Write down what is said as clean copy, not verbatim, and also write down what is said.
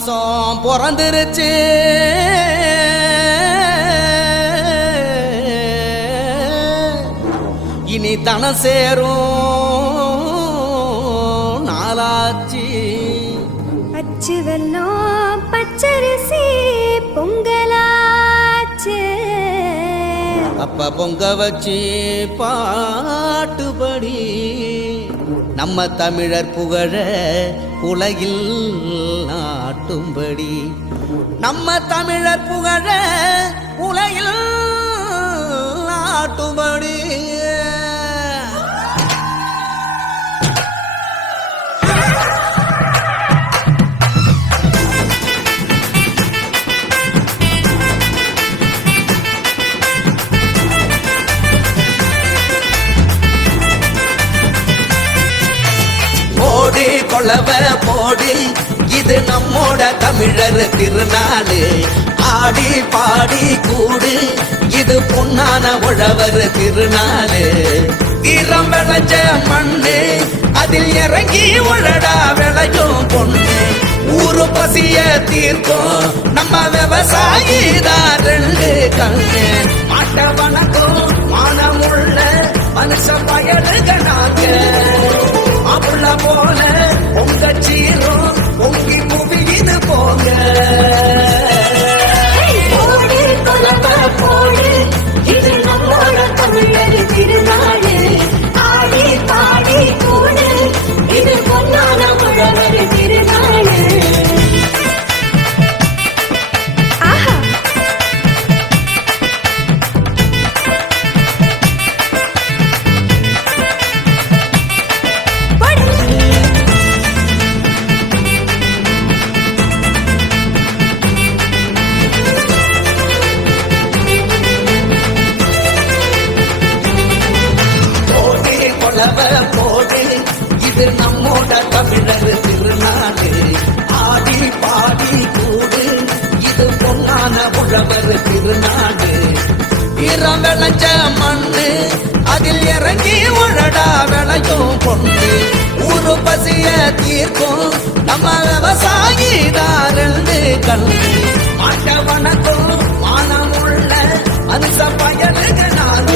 மாசம் பிறந்துருச்சு. இனி தன சேரும் நாளாச்சு. அச்சு வெல்லம் பச்சரிசி பொங்கலாச்சு. அப்ப பொங்க வச்சு பாட்டுபடி நம்ம தமிழர் புகழ உலகில் நாட்டும்படி. நம்ம தமிழர் புகழ உலகில் நாட்டும்படி. கொளவ போடி இது நம்மோட தமிழர் திருநாடு. ஆடி பாடி கூடு இது பொன்னான உழவர் திருநாடு. வீரம் விளைஞ்ச மண்ணு அதில் இறங்கி உழடா விளையும் பொண்ணு. ஊரு பசிய தீர்க்கும் நம்ம விவசாயி தான் ரெண்டு கண்ணு. மாட்ட வணக்கம் மானமுள்ள மனுஷ பயனுக நாங்க. அப்புள்ள போல உங்க சீரும் பொங்கி புவியுது போங்க. போடு கொலவ போடு இது நம்மோட தமிழர் திருநாடு. ஆடி பாடி கூடு இது பொன்னான உழவர் திருநாடு. போடு இது நம்மோட தமிழர் திருநாடு. ஆடி பாடி கூடு இது பொன்னான உழவர் திருநாடு. வீரம் விளைஞ்ச மண்ணு அதில் இறங்கி உழடா விளையும் பொண்ணு. ஊரு பசிய தீர்க்கும் நம்ம விவசாயி தான் ரெண்டு கண்ணு. மாட்ட வணக்கம் மானமுள்ள மனுஷ பயனுக நாங்க.